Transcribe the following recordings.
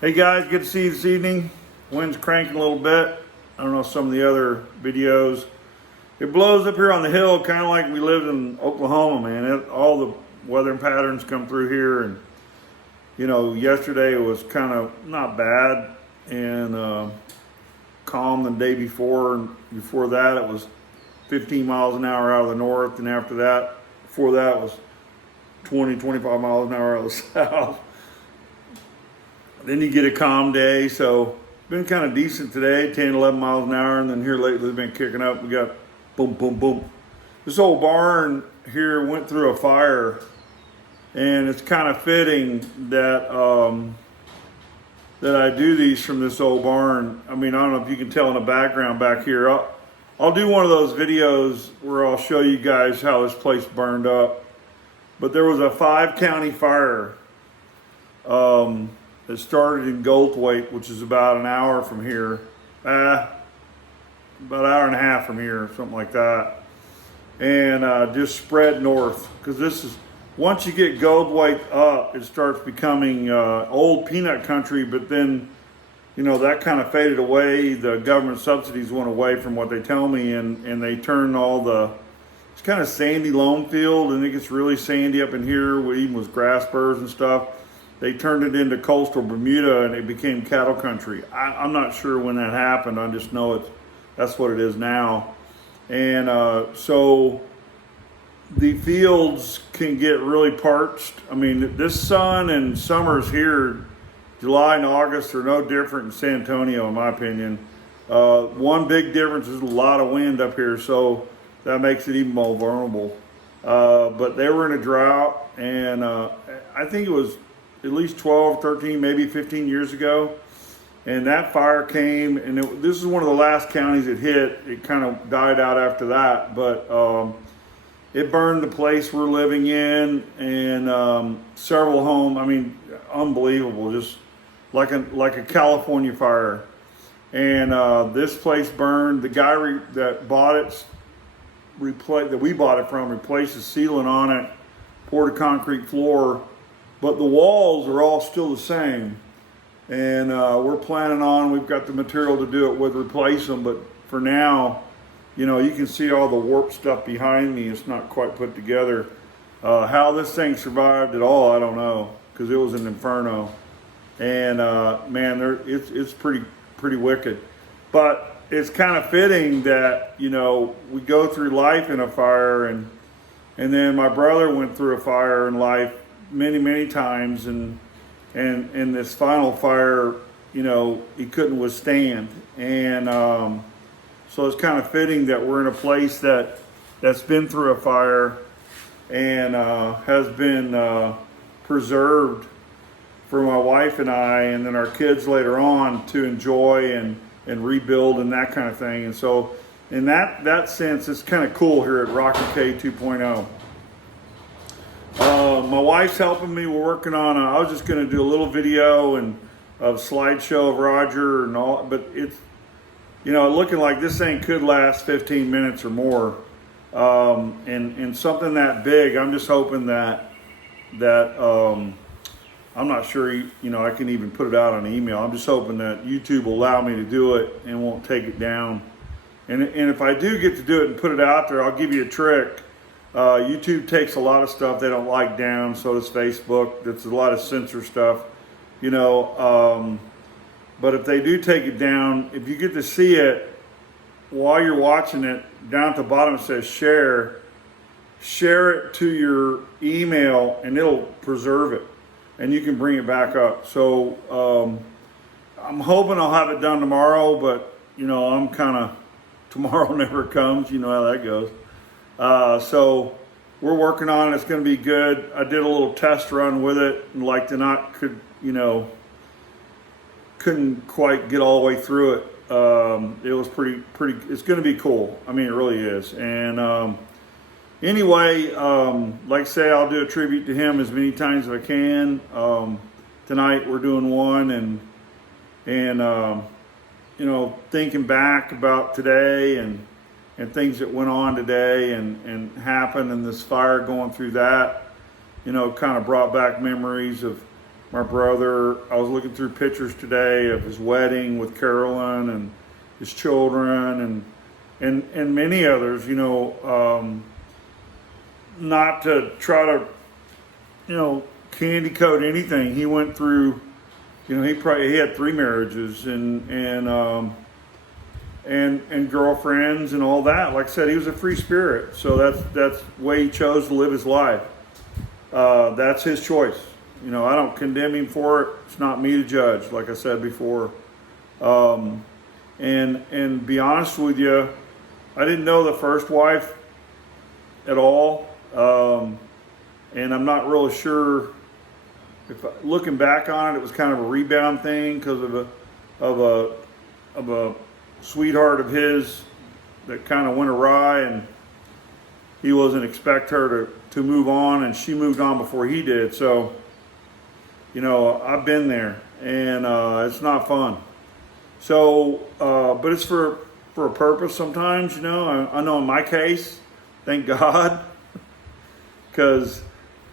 Hey guys, good to see you this evening. Wind's cranking a little bit. I don't know some of the other videos. It blows up here on the hill, kind of like we lived in Oklahoma, man. All the weather patterns come through here, and yesterday it was kind of not bad and calm the day before, and before that it was 15 miles an hour out of the north, and after that, before that was 20, 25 miles an hour out of the south. Then you get a calm day, so been kind of decent today, 10, 11 miles an hour, and then here lately it's been kicking up. We got boom, boom, boom. This old barn here went through a fire, and it's kind of fitting that that I do these from this old barn. I mean, I don't know if you can tell in the background back here. I'll do one of those videos where I'll show you guys how this place burned up. But there was a 5-county fire. It started in Goldthwaite, which is about an hour from here. About an hour and a half from here, something like that. And just spread north. Because this is, once you get Goldthwaite up, it starts becoming old peanut country, but then, that kind of faded away. The government subsidies went away from what they tell me, and they turned it's kind of sandy loam field, and it gets really sandy up in here, even with grass burrs and stuff. They turned it into coastal Bermuda, and it became cattle country. I'm not sure when that happened. I just know that's what it is now. And so the fields can get really parched. I mean, this sun and summers here, July and August, are no different in San Antonio, in my opinion. One big difference is a lot of wind up here, so that makes it even more vulnerable. But they were in a drought, and I think it was at least 12, 13, maybe 15 years ago. And that fire came, and this is one of the last counties it hit. It kind of died out after that, but it burned the place we're living in, and several homes. I mean, unbelievable, just like a California fire. And this place burned. The guy that bought it, that we bought it from, replaced the sealant on it, poured a concrete floor, but the walls are all still the same. And we're planning on, we've got the material to do it with, replace them, but for now, you can see all the warped stuff behind me. It's not quite put together. How this thing survived at all, I don't know, because it was an inferno. And man, it's pretty wicked. But it's kind of fitting that, we go through life in a fire, and then my brother went through a fire in life many, many times, and this final fire, he couldn't withstand. And so it's kind of fitting that we're in a place that's been through a fire and has been preserved for my wife and I, and then our kids later on to enjoy and rebuild and that kind of thing. And so in that sense, it's kind of cool here at Rocky K 2.0. My wife's helping me. We're working on I was just going to do a little video and a slideshow of Roger and all, but it's, looking like this thing could last 15 minutes or more. And something that big, I'm just hoping that I'm not sure, I can even put it out on email. I'm just hoping that YouTube will allow me to do it and won't take it down. And if I do get to do it and put it out there, I'll give you a trick. YouTube takes a lot of stuff they don't like down, so does Facebook. That's a lot of censor stuff, but if they do take it down, if you get to see it while you're watching it, down at the bottom it says share it to your email, and it'll preserve it, and you can bring it back up. So I'm hoping I'll have it done tomorrow, but I'm kind of, tomorrow never comes. You know how that goes. So we're working on it. It's going to be good. I did a little test run with it, and couldn't quite get all the way through it. It was pretty, it's going to be cool. I mean, it really is. And, anyway, like I say, I'll do a tribute to him as many times as I can. Tonight we're doing one, and thinking back about today and things that went on today and happened, and this fire going through that, kind of brought back memories of my brother. I was looking through pictures today of his wedding with Carolyn and his children and many others. Not to try to candy coat anything. He went through. He had 3 marriages and girlfriends and all that. Like I said, he was a free spirit, so that's the way he chose to live his life. That's his choice. I don't condemn him for it. It's not me to judge, like I said before. And be honest with you, I didn't know the first wife at all, and I'm not really sure. Looking back on it, it was kind of a rebound thing because of a sweetheart of his that kind of went awry, and he wasn't expect her to move on, and she moved on before he did. So, I've been there, and it's not fun. So, but it's for a purpose sometimes. I know in my case, thank God, because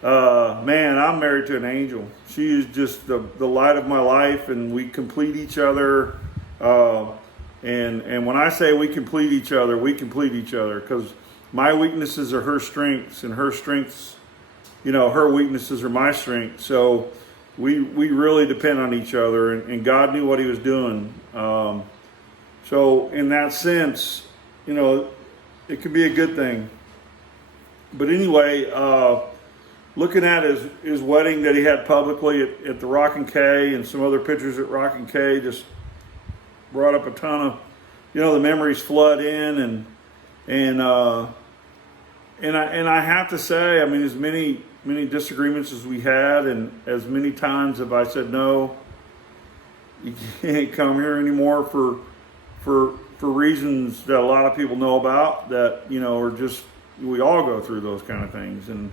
man, I'm married to an angel. She is just the light of my life, and we complete each other. And when I say we complete each other because my weaknesses are her strengths, and her strengths, her weaknesses are my strengths. So we really depend on each other, and God knew what he was doing. So in that sense, it could be a good thing. But anyway, looking at his wedding that he had publicly at the Rock and K, and some other pictures at Rock and K, just brought up a ton of, the memories flood in, and I have to say, as many disagreements as we had, and as many times have I said, no, you can't come here anymore for reasons that a lot of people know about, that are just, we all go through those kind of things, and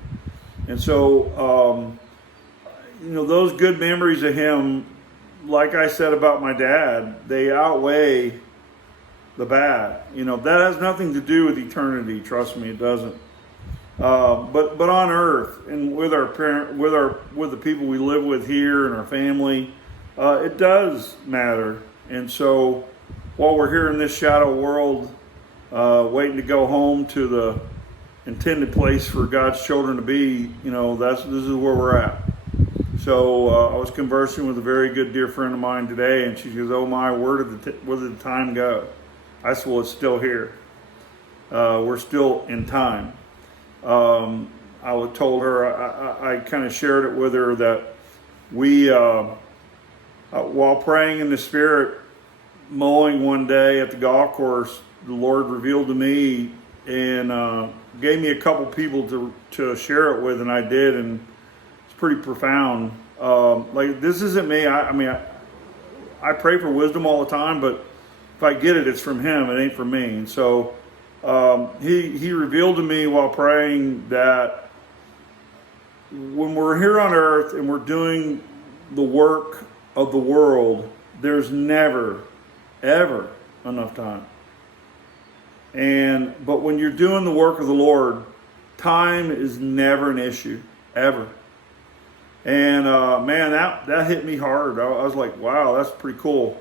so those good memories of him, like I said about my dad, they outweigh the bad. That has nothing to do with eternity. Trust me, it doesn't. But on earth, and with our with the people we live with here and our family, it does matter. And so, while we're here in this shadow world, waiting to go home to the intended place for God's children to be, this is where we're at. So I was conversing with a very good dear friend of mine today, and she goes, "Oh my, where did the time go?" I said, "Well, it's still here. We're still in time." I told her, I kind of shared it with her that we, while praying in the Spirit, mowing one day at the golf course, the Lord revealed to me and gave me a couple people to share it with, and I did, and it's pretty profound. Like, this isn't me. I pray for wisdom all the time, but if I get it, it's from Him. It ain't from me. And so He revealed to me while praying that when we're here on earth and we're doing the work of the world, there's never, ever enough time. But when you're doing the work of the Lord, time is never an issue, ever. And man, that hit me hard. I was like, wow, that's pretty cool.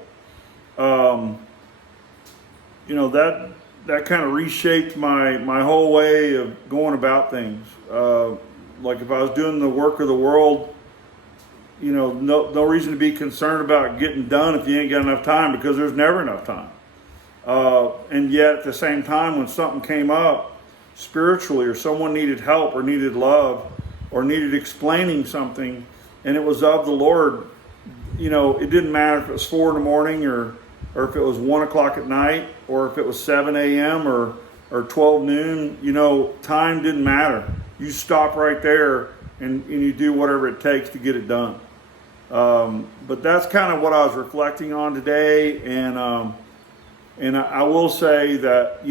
That kind of reshaped my whole way of going about things. Like if I was doing the work of the world, no reason to be concerned about getting done if you ain't got enough time, because there's never enough time. And yet at the same time, when something came up spiritually, or someone needed help or needed love or needed explaining something, and it was of the Lord, it didn't matter if it was 4 a.m. or if it was 1 o'clock at night, or if it was 7 a.m. or 12 noon, time didn't matter. You stop right there and you do whatever it takes to get it done. But that's kind of what I was reflecting on today. And I will say that,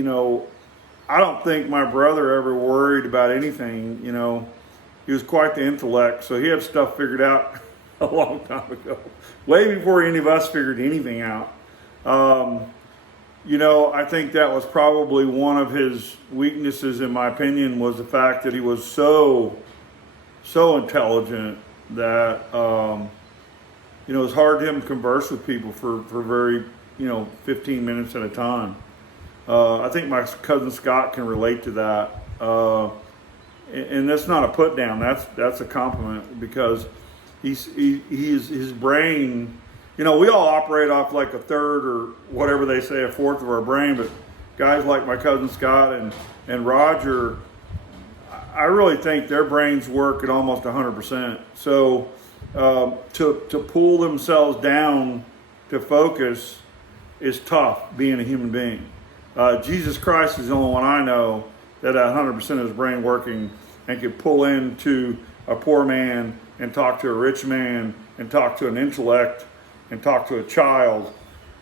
I don't think my brother ever worried about anything. He was quite the intellect, so he had stuff figured out a long time ago, way before any of us figured anything out. I think that was probably one of his weaknesses, in my opinion, was the fact that he was so intelligent that it's hard to him to converse with people for very, 15 minutes at a time. I think my cousin Scott can relate to that. And that's not a put down. That's a compliment, because his brain. We all operate off like a third or whatever they say, a fourth of our brain. But guys like my cousin Scott and Roger, I really think their brains work at almost 100%. So to pull themselves down to focus is tough, being a human being. Jesus Christ is the only one I know that had 100% of his brain working and could pull into a poor man and talk to a rich man and talk to an intellect and talk to a child,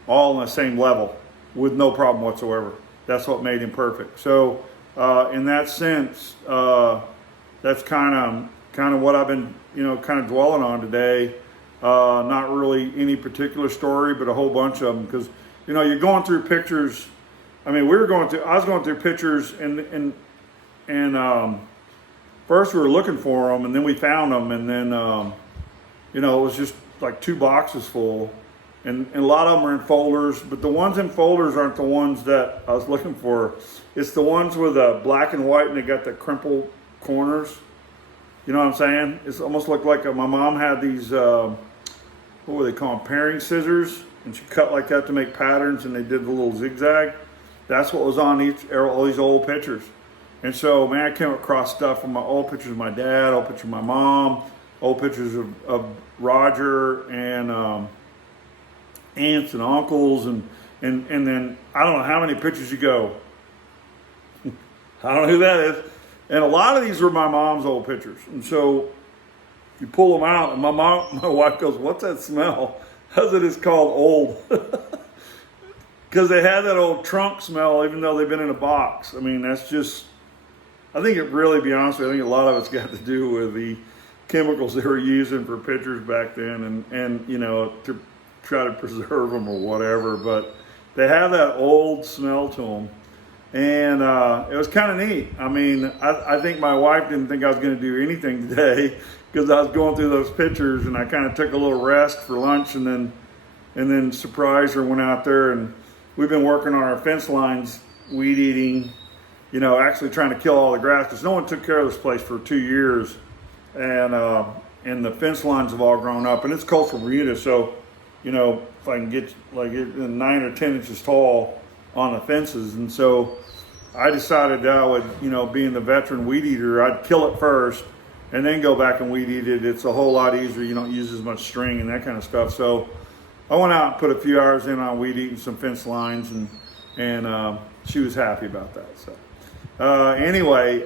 all on the same level with no problem whatsoever. That's what made him perfect. So in that sense, that's kind of what I've been, kind of dwelling on today. Not really any particular story, but a whole bunch of them, because you're going through pictures. I mean, I was going through pictures, and first we were looking for them, and then we found them, and then it was just like 2 boxes full, and a lot of them are in folders, but the ones in folders aren't the ones that I was looking for. It's the ones with black and white, and they got the crimple corners. You know what I'm saying? It's almost looked like my mom had these, what were they called, paring scissors, and she cut like that to make patterns, and they did the little zigzag. That's what was on all these old pictures. And so, man, I came across stuff from my old pictures of my dad, old pictures of my mom, old pictures of Roger, and aunts and uncles, and then I don't know how many pictures you go. I don't know who that is. And a lot of these were my mom's old pictures. And so you pull them out, and my wife goes, "What's that smell?" I said, "It's called old." Because they had that old trunk smell, even though they've been in a box. I mean, that's just, I think it really, be honest with you, I think a lot of it's got to do with the chemicals they were using for pictures back then, and to try to preserve them or whatever. But they have that old smell to them. And it was kind of neat. I mean, I think my wife didn't think I was going to do anything today, because I was going through those pictures, and I kind of took a little rest for lunch, and then surprised her, went out there, and we've been working on our fence lines, weed eating, actually trying to kill all the grass, because no one took care of this place for 2 years, and the fence lines have all grown up, and it's coastal Bermuda, so if I can get like 9 or 10 inches tall on the fences. And so I decided that I would, being the veteran weed eater, I'd kill it first and then go back and weed eat it. It's a whole lot easier. You don't use as much string and that kind of stuff. So I went out and put a few hours in on weed eating some fence lines, and she was happy about that. So anyway,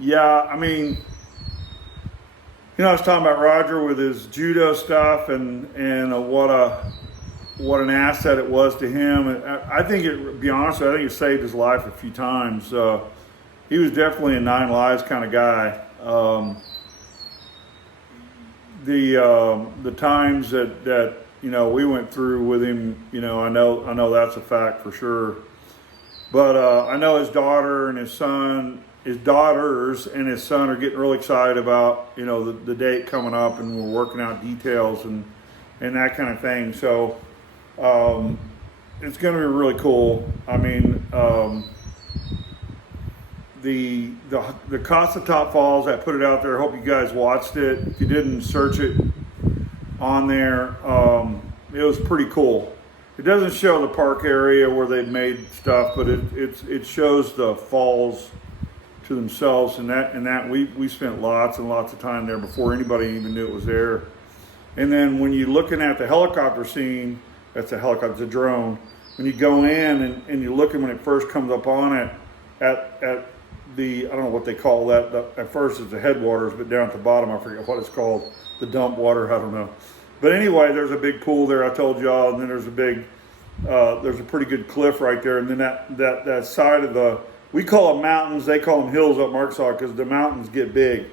yeah, I mean, I was talking about Roger with his judo stuff, and what an asset it was to him. I think to be honest, I think it saved his life a few times. He was definitely a 9 lives kind of guy. The times that we went through with him, I know that's a fact for sure. But I know his daughter and his son, his daughters and his son are getting really excited about the date coming up, and we're working out details and that kind of thing. So it's going to be really cool. I mean, the Casa Top Falls, I put it out there. I hope you guys watched it. If you didn't, search it on there. It was pretty cool. It doesn't show the park area where they've made stuff, but it shows the falls to themselves, and that we spent lots and lots of time there before anybody even knew it was there. And then when you're looking at the helicopter scene, that's a helicopter, it's a drone. When you go in and you're looking when it first comes up on it, at the, I don't know what they call that, at first it's the headwaters, but down at the bottom, I forget what it's called, the dump water, I don't know. But anyway, there's a big pool there, I told y'all, and then there's a pretty good cliff right there, and then that side of the, we call them mountains, they call them hills up in Arkansas, because the mountains get big.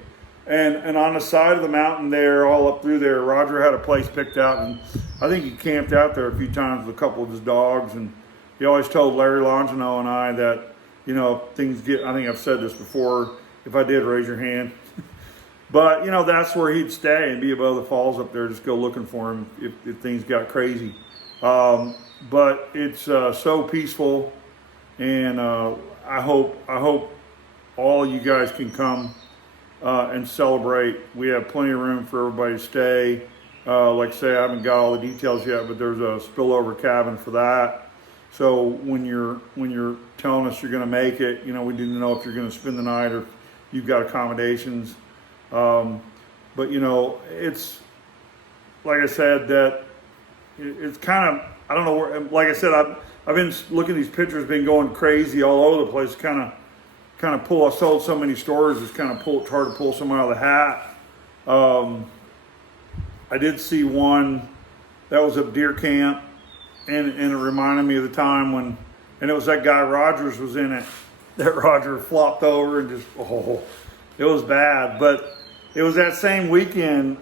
And on the side of the mountain there, all up through there, Roger had a place picked out, and I think he camped out there a few times with a couple of his dogs, and he always told Larry Longino and I that, things get, I think I've said this before, if I did, raise your hand. But, that's where he'd stay and be above the falls up there. Just go looking for him if things got crazy. But it's so peaceful, and I hope all you guys can come and celebrate. We have plenty of room for everybody to stay. Like I say, I haven't got all the details yet, but there's a spillover cabin for that. So when you're telling us you're going to make it, we need to know if you're going to spend the night or you've got accommodations. But it's like I said, that it's kind of, I don't know where, like I said, I've been looking at these pictures, been going crazy all over the place, kind of pull. I sold so many stores, it's hard to pull some out of the hat. I did see one that was at deer camp, and it reminded me of the time when, and it was that guy Rogers was in it, that Roger flopped over and just, it was bad. But it was that same weekend,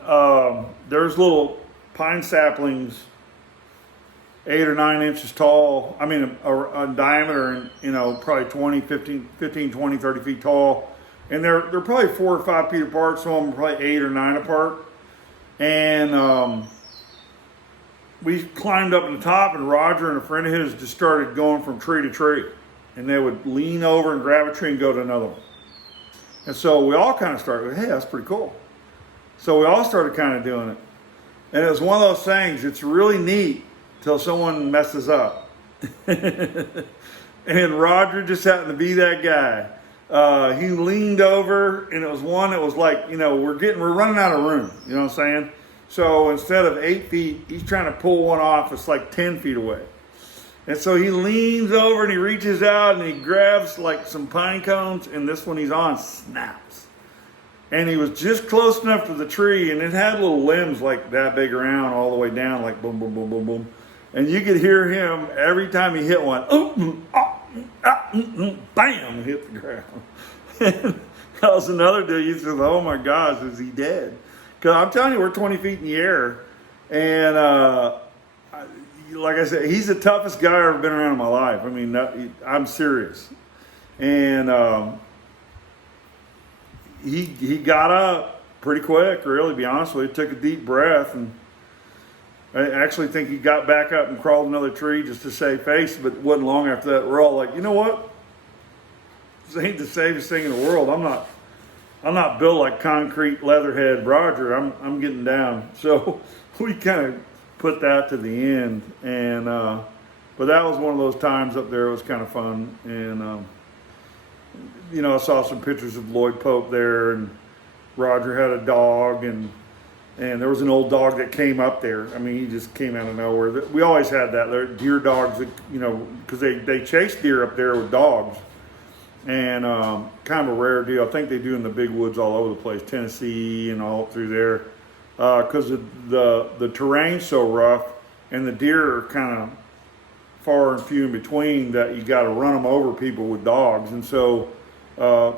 there's little pine saplings 8 or 9 inches tall, a diameter, and probably 15, 20, 30 feet tall, and they're probably 4 or 5 feet apart. Some of them are probably 8 or 9 apart. And we climbed up to the top, and Roger and a friend of his just started going from tree to tree, and they would lean over and grab a tree and go to another one. And so we all kind of started, hey, that's pretty cool. So we all started kind of doing it, and it was one of those things. It's really neat till someone messes up. And Roger just happened to be that guy. He leaned over, and it was one that was like, we're running out of room. You know what I'm saying? So instead of 8 feet, he's trying to pull one off. It's like 10 feet away. And so he leans over and he reaches out and he grabs like some pine cones, and this one he's on snaps. And he was just close enough to the tree, and it had little limbs like that big around all the way down, like boom, boom, boom, boom, boom. And you could hear him every time he hit one, bam, hit the ground. And that was another dude. He says, oh my gosh, is he dead? Because I'm telling you, we're 20 feet in the air. And like I said, he's the toughest guy I've ever been around in my life. I'm serious. And he got up pretty quick, really, to be honest with you. He took a deep breath, and I actually think he got back up and crawled another tree just to save face, but it wasn't long after that. We're all like, you know what? This ain't the safest thing in the world. I'm not built like concrete leatherhead Roger. I'm getting down. So we kind of put that to the end, and but that was one of those times up there. It was kind of fun, and I saw some pictures of Lloyd Pope there, and Roger had a dog, and there was an old dog that came up there. He just came out of nowhere. We always had that. They're deer dogs, because they chase deer up there with dogs. And kind of a rare deal. I think they do in the big woods all over the place, Tennessee and all through there. Because the terrain's so rough, and the deer are kind of far and few in between, that you got to run them over people with dogs. And so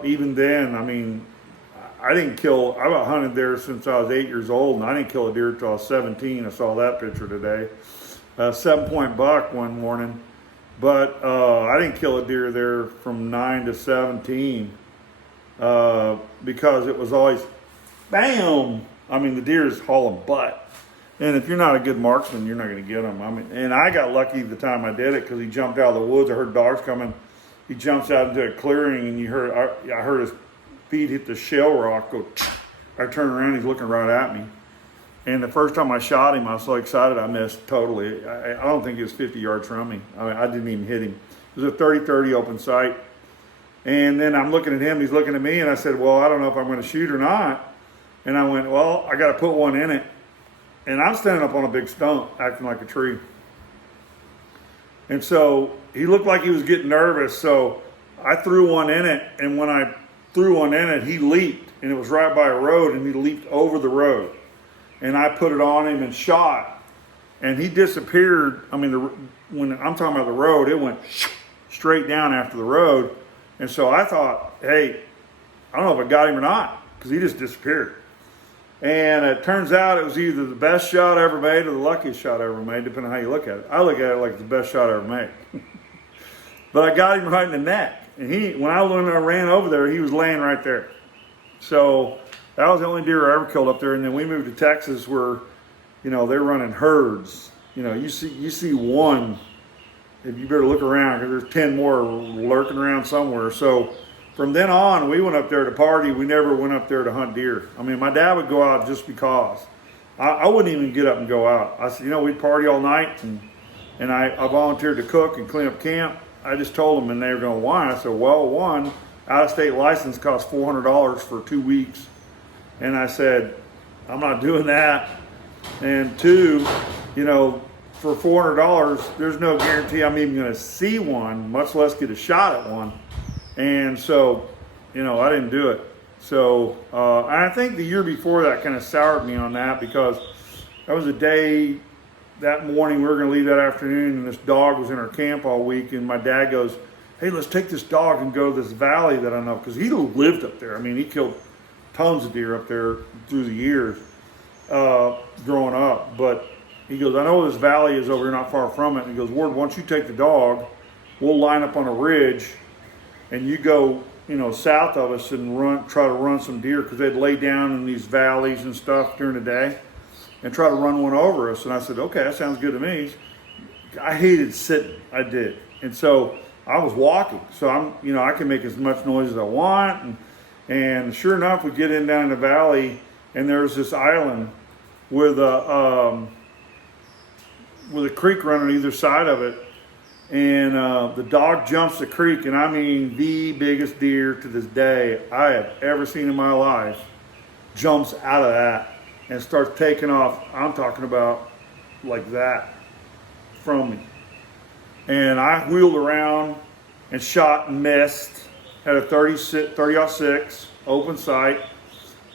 even then, I've hunted there since I was 8 years old, and I didn't kill a deer until I was 17. I saw that picture today. 7-point buck one morning. But I didn't kill a deer there from 9 to 17 because it was always, bam! The deer is hauling butt. And if you're not a good marksman, you're not going to get them. And I got lucky the time I did it, because he jumped out of the woods. I heard dogs coming. He jumps out into a clearing, and I heard his feet hit the shell rock, go. I turn around, he's looking right at me. And the first time I shot him, I was so excited I missed totally. I don't think he was 50 yards from me. I didn't even hit him. It was a 30-30 open sight. And then I'm looking at him, he's looking at me, and I said, well, I don't know if I'm going to shoot or not. And I went, well, I got to put one in it. And I'm standing up on a big stump, acting like a tree. And so he looked like he was getting nervous, so I threw one in it. And when I threw one in it, he leaped, and it was right by a road, and he leaped over the road. And I put it on him and shot, and he disappeared. When I'm talking about the road, it went straight down after the road. And so I thought, hey, I don't know if I got him or not, because he just disappeared. And it turns out it was either the best shot I ever made or the luckiest shot I ever made, depending on how you look at it. I look at it like the best shot I ever made. But I got him right in the neck. And when I ran over there, he was laying right there. So That was the only deer I ever killed up there. And then we moved to Texas where, they're running herds. You see one, if you better look around because there's 10 more lurking around somewhere. So from then on, we went up there to party. We never went up there to hunt deer. I mean, my dad would go out just because. I wouldn't even get up and go out. I said, we'd party all night, and I volunteered to cook and clean up camp. I just told them, and they were going, why? I said, well, one, out-of-state license costs $400 for 2 weeks. And I said, I'm not doing that. And two, for $400, there's no guarantee I'm even going to see one, much less get a shot at one. And so, I didn't do it. So I think the year before that kind of soured me on that because that was a day that morning we were going to leave that afternoon, and this dog was in our camp all week, and my dad goes, hey, let's take this dog and go to this valley that I know, because he lived up there. I mean, he killed tons of deer up there through the years growing up. But he goes, I know this valley is over here not far from it. And he goes, Ward, once you take the dog, we'll line up on a ridge, and you go south of us and try to run some deer, because they'd lay down in these valleys and stuff during the day and try to run one over us. And I said, okay, that sounds good to me. I hated sitting. I did. And so I was walking. So I can make as much noise as I want. And sure enough, we get in down the valley, and there's this island with a creek running on either side of it. And the dog jumps the creek, and I mean the biggest deer to this day I have ever seen in my life jumps out of that and starts taking off. I'm talking about like that from me. And I wheeled around and shot and missed. Had a 30-06 open sight,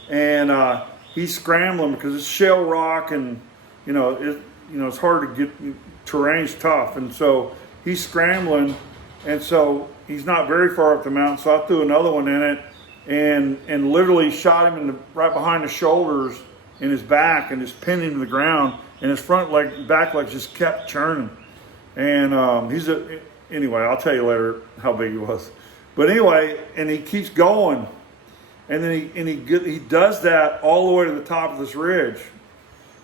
and he's scrambling because it's shale rock, and it's hard to get. Terrain's tough, and so he's scrambling, and so he's not very far up the mountain. So I threw another one in it, and literally shot him right behind the shoulders in his back, and just pinned him to the ground. And his back leg just kept churning. And anyway, I'll tell you later how big he was. But anyway, and he keeps going, and then he does that all the way to the top of this ridge.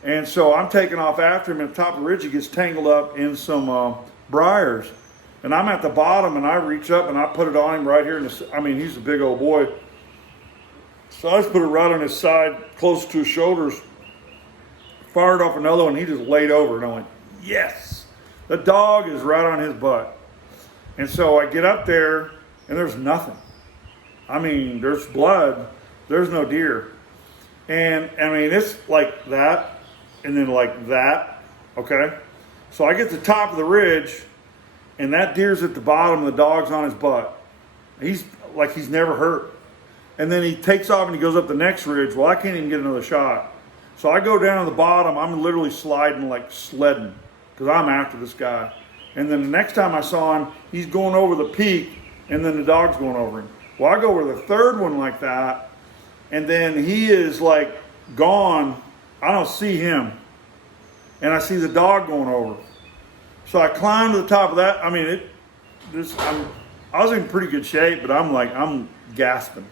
And so I'm taking off after him. At the top of the ridge, he gets tangled up in some briars. And I'm at the bottom, and I reach up, and I put it on him right here. He's a big old boy. So I just put it right on his side, close to his shoulders. Fired off another one. He just laid over, and I went, yes! The dog is right on his butt. And so I get up there, and there's nothing. There's blood. There's no deer. And, it's like that. And then like that, okay? So I get to the top of the ridge, and that deer's at the bottom, the dog's on his butt. He's never hurt. And then he takes off and he goes up the next ridge. Well, I can't even get another shot. So I go down to the bottom, I'm literally sliding like sledding, because I'm after this guy. And then the next time I saw him, he's going over the peak, and then the dog's going over him. Well, I go over the third one like that, and then he is like gone. I don't see him, and I see the dog going over. So I climb to the top of that. I was in pretty good shape, but I'm gasping.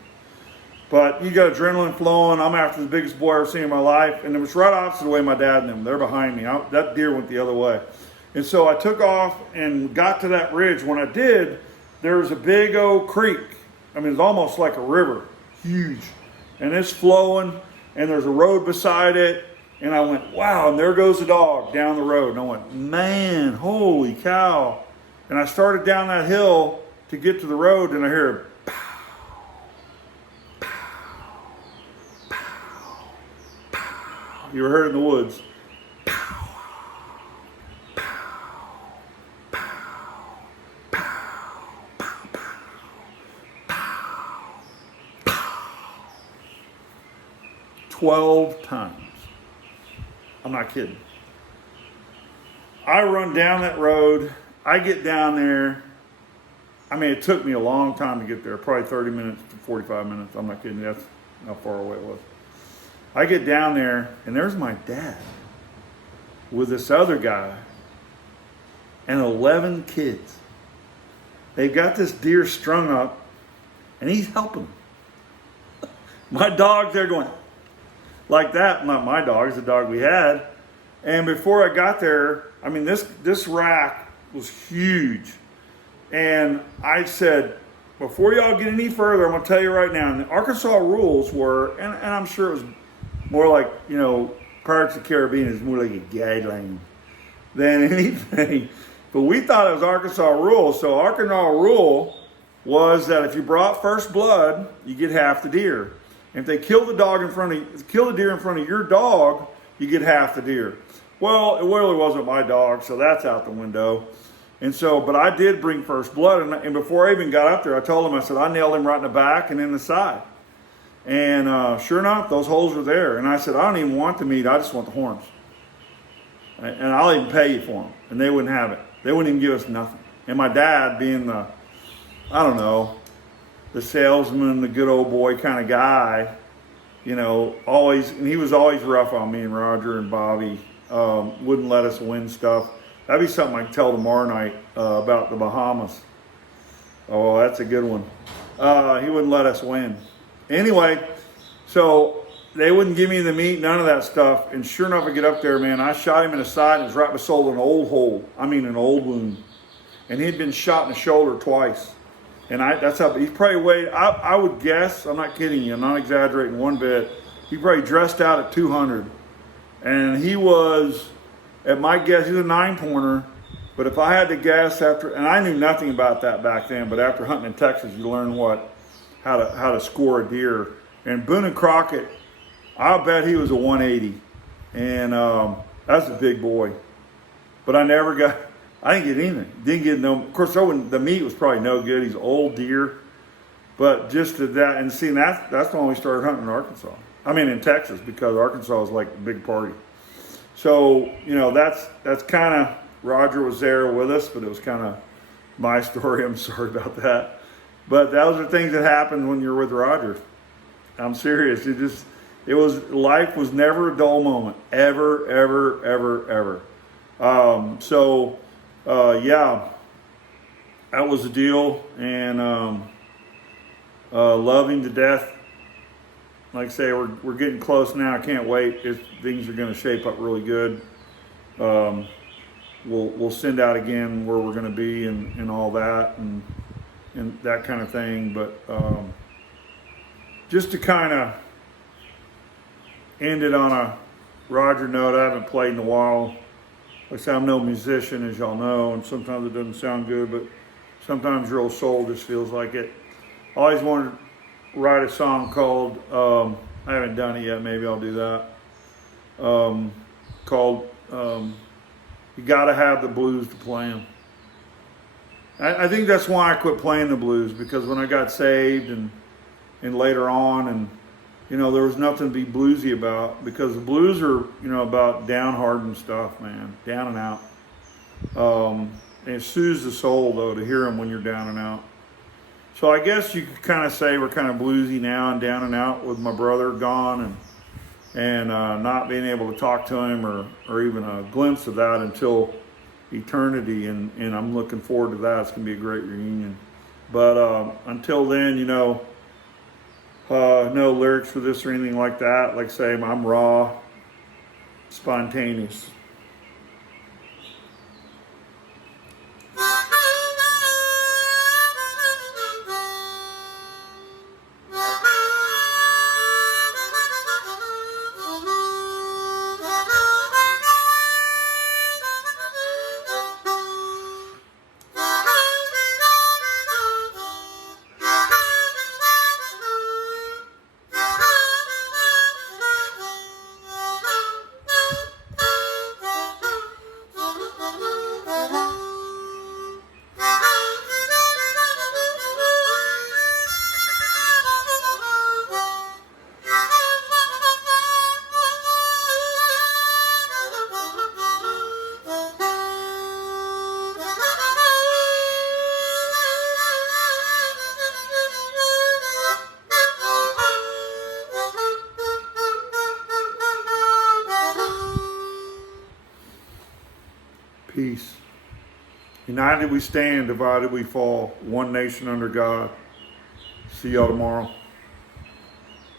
But you got adrenaline flowing. I'm after the biggest boy I've ever seen in my life, and it was right opposite the way my dad and them. They're behind me. That deer went the other way, and so I took off and got to that ridge. When I did, there was a big old creek. It's almost like a river, huge, and it's flowing. And there's a road beside it, and I went, wow, and there goes the dog down the road. And I went, man, holy cow. And I started down that hill to get to the road, and I hear a pow, pow, pow, pow. You ever heard it in the woods? Pow, pow, pow, pow, pow, pow, pow. 12 times. I'm not kidding. I run down that road. I get down there. It took me a long time to get there, probably 30 minutes to 45 minutes. I'm not kidding. That's how far away it was. I get down there, and there's my dad with this other guy and 11 kids. They've got this deer strung up, and he's helping them. My dog's there going like that. Not my dog, it's the dog we had. And before I got there, I mean, this rack was huge. And I said, before y'all get any further, I'm going to tell you right now, and the Arkansas rules were, and I'm sure it was more like, Pirates of the Caribbean is more like a guideline than anything. But we thought it was Arkansas rule. So Arkansas rule was that if you brought first blood, you get half the deer. And if they kill the deer in front of your dog, you get half the deer. Well, it really wasn't my dog, so that's out the window. And so, but I did bring first blood, and before I even got up there, I told him, I said, I nailed him right in the back and in the side. And sure enough, those holes were there. And I said, I don't even want the meat, I just want the horns. And I'll even pay you for them. And they wouldn't have it. They wouldn't even give us nothing. And my dad, being the salesman, the good old boy kind of guy, always, and he was always rough on me and Roger and Bobby, wouldn't let us win stuff. That'd be something I can tell tomorrow night about the Bahamas. Oh, that's a good one. He wouldn't let us win. Anyway, so they wouldn't give me the meat, none of that stuff. And sure enough, I get up there, man, I shot him in the side, and it was right beside an old hole. I mean, an old wound. And he'd been shot in the shoulder twice. And that's how, he's probably weighed, I would guess, I'm not kidding you, I'm not exaggerating one bit, he probably dressed out at 200. And he was, at my guess, he's a 9-pointer. But if I had to guess and I knew nothing about that back then, but after hunting in Texas, you learn how to score a deer. And Boone and Crockett, I'll bet he was a 180. And that's a big boy. But I didn't get anything. Didn't get no, of course, the meat was probably no good. He's an old deer. But just to that, and see, that's when we started hunting in Arkansas. I mean, in Texas, because Arkansas was like a big party. So, that's kind of, Roger was there with us, but it was kind of my story. I'm sorry about that. But those are things that happen when you're with Roger. I'm serious. Life was never a dull moment. Ever, ever, ever, ever. Yeah, that was the deal. And love him to death. Like I say, we're getting close now. I can't wait. Things are going to shape up really good. We'll send out again where we're going to be and all that and that kind of thing. But just to kind of end it on a Roger note, I haven't played in a while. Like I say, I'm no musician, as y'all know, and sometimes it doesn't sound good, but sometimes your old soul just feels like it. I always wanted to write a song called, I haven't done it yet, maybe I'll do that, called You Gotta Have the Blues to Play 'Em. I think that's why I quit playing the blues, because when I got saved and later on, and there was nothing to be bluesy about, because the blues are about downhearted stuff, man, down and out. And it soothes the soul though to hear them when you're down and out. So I guess you could kind of say we're kind of bluesy now and down and out with my brother gone and not being able to talk to him or even a glimpse of that until eternity. And I'm looking forward to that. It's going to be a great reunion. But until then, no lyrics for this or anything like that. Like I say, I'm raw, spontaneous. Peace. United we stand, divided we fall. One nation under God. See y'all tomorrow.